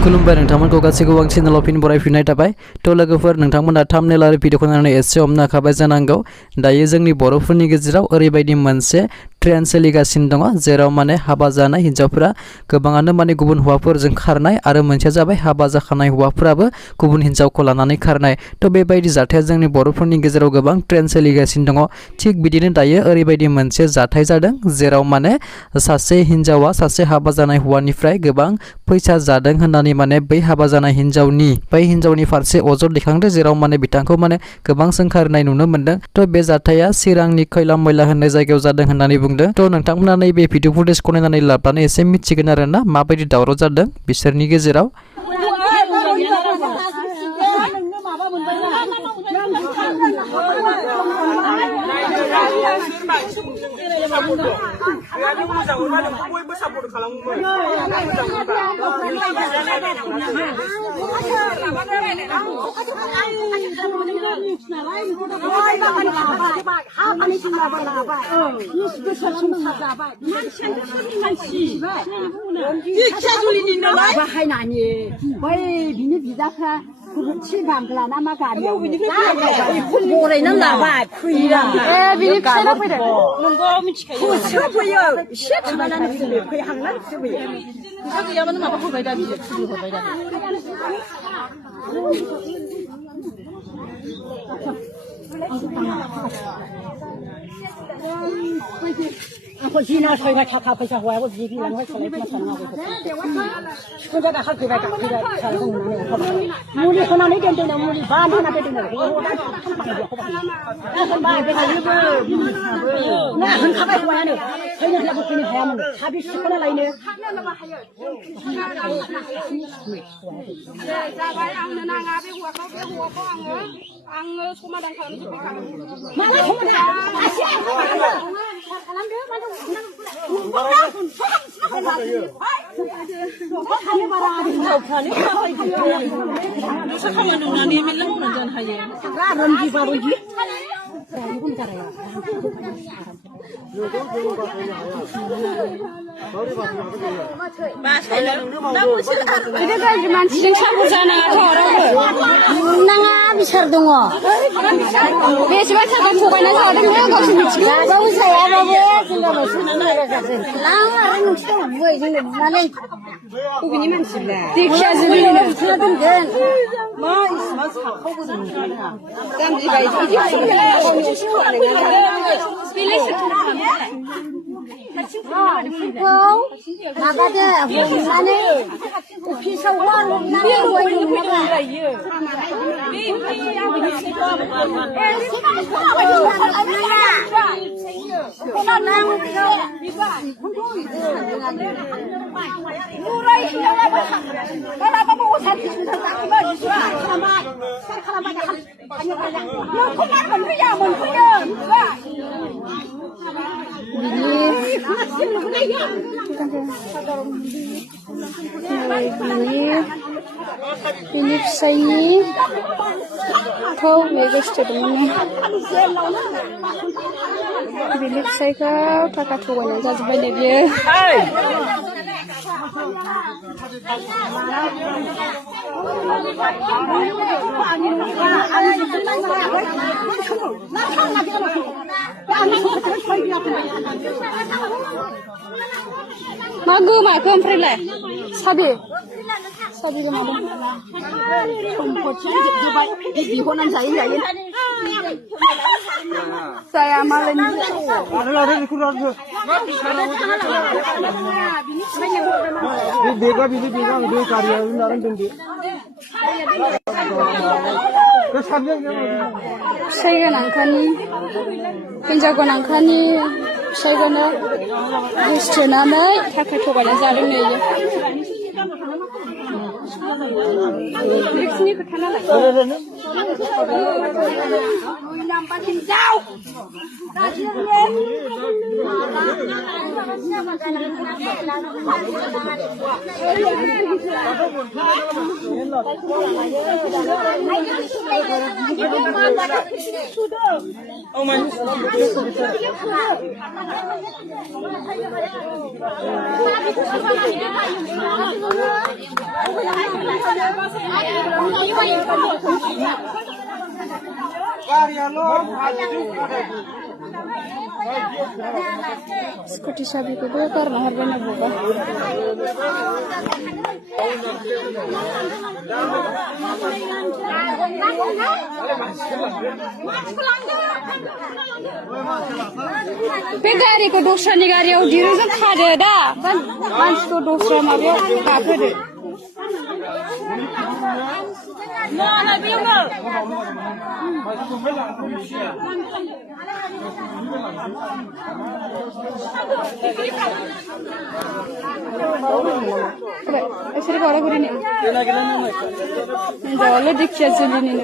खुलुमबाय नोंथांमोनखौ गासैखौबो आं चेनेलाव फिन बरायफिननाय थाबाय थ' लोगोफोर नोंथांमोना थाम्बनेल आरो भिडिअखौ नायनानै एसे हमनो हाखाबाय जानांगौ दायो जोंनि बर'फोरनि गेजेराव ओरैबायदि मोनसे ट्रेन्ड सोलिगासिनो दङ जेराव माने हाबा जानाय हिन्जावफोरा गोबाङानो माने गुबुन हौवाफोरजों खारनाय आरो मोनसेया जाबाय हाबा जाखानाय हौवाफोराबो गुबुन हिन्जावखौ लानानै खारनाय थ' बेबायदि जाथाया जोंनि बर'फोरनि गेजेराव गोबां ट्रेन्ड सोलिगासिनो दङ थिग बिदिनो दायो ओरैबायदि मोनसे जाथाय जादों जेराव माने सासे हिन्जावा सासे हाबा जानाय हौवानिफ्राय गोबां फैसा जादों होननानै माने बै हाबा जानाय हिन्जावनि फारसे अजद दैखांदों जेराव माने बिथांखौ माने गोबां सोंखारिनाय नुनो मोन्दों थ' बे जाथाया चिरांनि खैला मैला होननाय जायगायाव जादों होननानै बुंदों थ' नोंथांमोना नैबे भिडिअ फुटेजखौ नायनानै लाब्लानो एसे मिथिगोन आरोना माबायदि दावराव जादों बिसोरनि गेजेराव बांग्ला ना मा गारियाव बरायना लाबाय फैया बिनि फिसाला फैदों नंगौ मिथिखायो फैयो एसे थांनानै फैहांनानै फैयो फैसा गैयाबानो माबा होबाय दा बियो फुलि होबाय दा आंखौ जिना सयबाय थाखा फैसा हौवायाबो जि बिलांबाय सोलायना साननांगौ सिखुनजा गाखोबाय मुलि होनानै दोनदों मुलि बान होना दोनदों होनखाबाय हौवायानो फैनो होनब्लाबो फैनो हायामोन साबि सिखोना लायनो जाबाय आंनो नाङा बे हौवाखौ आङो समाधान मानसिजों साबो नाङा बिसार दङ बेसेबां थाखा थगायना जादों गावसोर मिथिगौ जायाबाबो आरो नोंसोर जोंनो बुनानै बबेनि मानसिब्ला देखिया जोंनो बुथुमना दोनगोन मा इसिबां साखावबो जों गामजिबाय माबादो हमनानै अफिसाव हमनानै बिनि फिसायनिखौ मेगस्टदोंमोन बिनि फिसायखौ थाखा थगायनानै जाजोब्बाय दे बियो मा गोमाखो ओमफ्रायलाय साबि गोमादों बिहरनानै जायो जाया मालायनि फिसाइ गोनांखानि हिनजाव गोनांखानि फिसाइखौनो गोसथोनानै थाखा थगायना जादों नै रिक्सनि खोथा नालाय Scooty sabi ko ba karena harga na buka. Pegari ko dosra ni gari au diri jang khade da. Mans ko dosra ma be ka khade. Na biyo na. Esiri bora guri ni. Jawale dikya chali ni.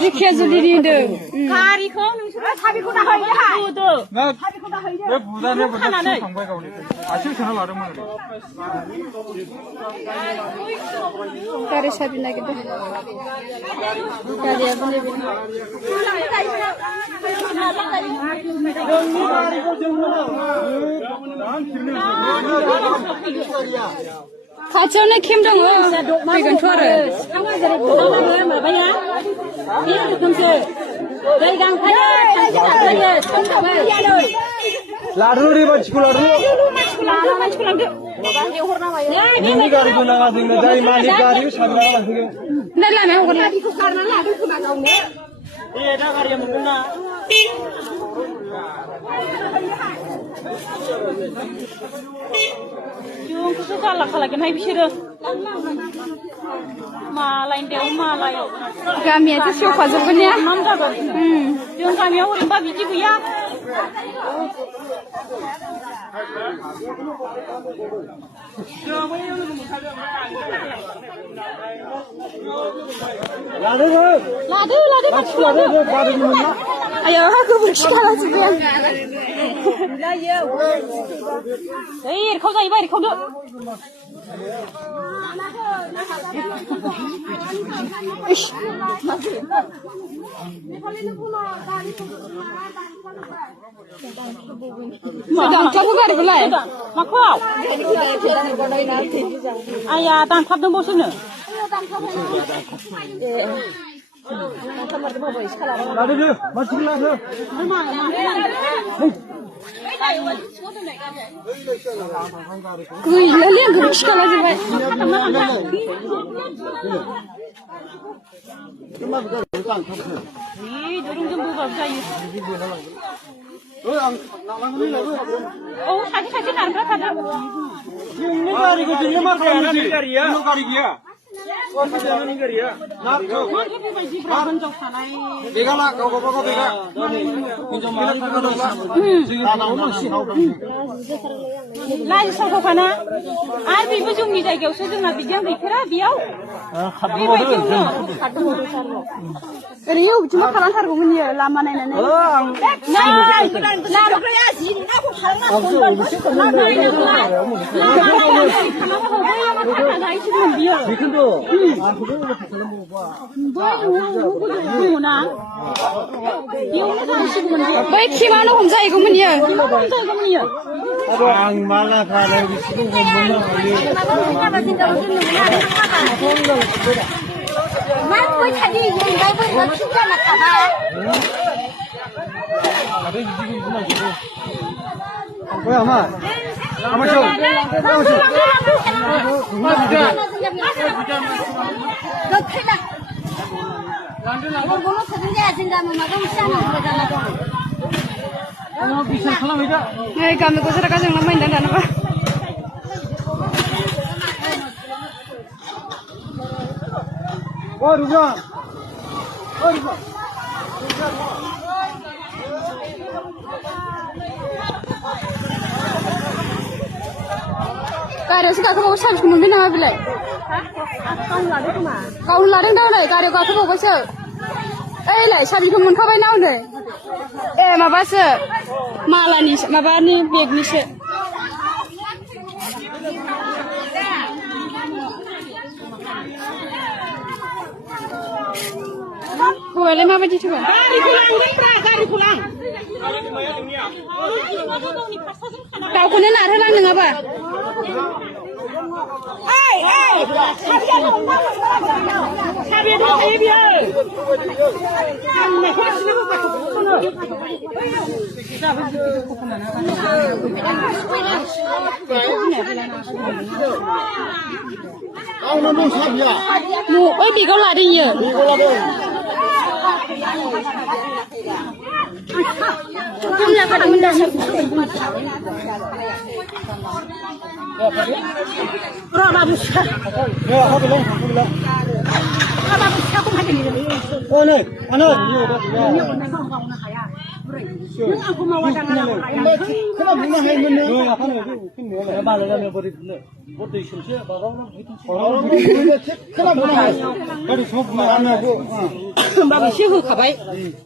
Dikya juli ni de. Kari ko nungsura sabi ko na hoye ha. Sabi ko na hoye. 내 부산에 보다 정말 가오네. 아실 전화 말하면 Kari sabi na gitu. Kari apa ni? Kacau ni kim dong? Pegang suara. Laddu ray Bachchu laddu ini गाड़ी को लगा देंगे जाई मालिक गाड़ी को सब लगा देंगे Dah lah, मैं होगा लाडी को करना लाडी को ना गाँव में. ये ना गाड़ी में Munna Yung kusu kalah lagi naik bisiro. Malai deh, malai. Kami itu siapa sebenarnya? Mam dah kan? Yung kami orang babi jibu ya. लाडू Ladu, macam लाडू गाड़ी में Munna Ayo, aku bersekolah juga. Eh, kau dah ibarat kau dah. Ish, sedang kamu gari belai? Makau. Ayah, dan kau dah bosan ni. Laddu ray Bachchu laddu Kuih, lali aku bersekolah juga. Eh, dorong jumbo baca you. Oh, sakit nak berapa dah? ini गाड़ी को जिन्हें मार रहा है नहीं गाड़ी है गाड़ी किया कौन सी जगह नहीं करी है ना तो देखा ना कब कब देखा जो मालिक का डोला Lai sao kau na? Ar bibu jung ni jai kau sejung na bijang dikira biau. Bibu jung no. Riu, cuma kalan harga meni lama nai nai. Nah, lalu ya sih, aku kalah. Baik, gimana hom jai kau meni? ang malah kalau di situ ngomong Mas, kau tadi yang gai berbuat suka nak apa? 왜 아마 아마 저 Hey, kami ko sa kasang naman na ba? 와 누가 누가 Kaya sa kakao sa kung hindi na bilay. Kau ladang daw na kaya kakao ko sa. Eh lai sabi ko mun khabay naw ne. Eh mabasa malani mabani bag ni se. Boleh mama di coba. Gari pulang. Kau kena nak halang dengan apa? Sabi dia sabi dia. Kau nak siapa ya? Mu, bi kau lah dia. Kamu nak pada benda siapa? Berapa besar? Ya, aku bilang. Berapa besar aku macam ni? Oh ni, anak. Aku mau ada nak. Kenapa bunga hai mana? Oh, apa ni? Ini malah kami beri bunga. Beri sumsya, bawa orang itu. Kenapa bunga hai? Beri semua bunga anak aku. Bagus sih, kau baik.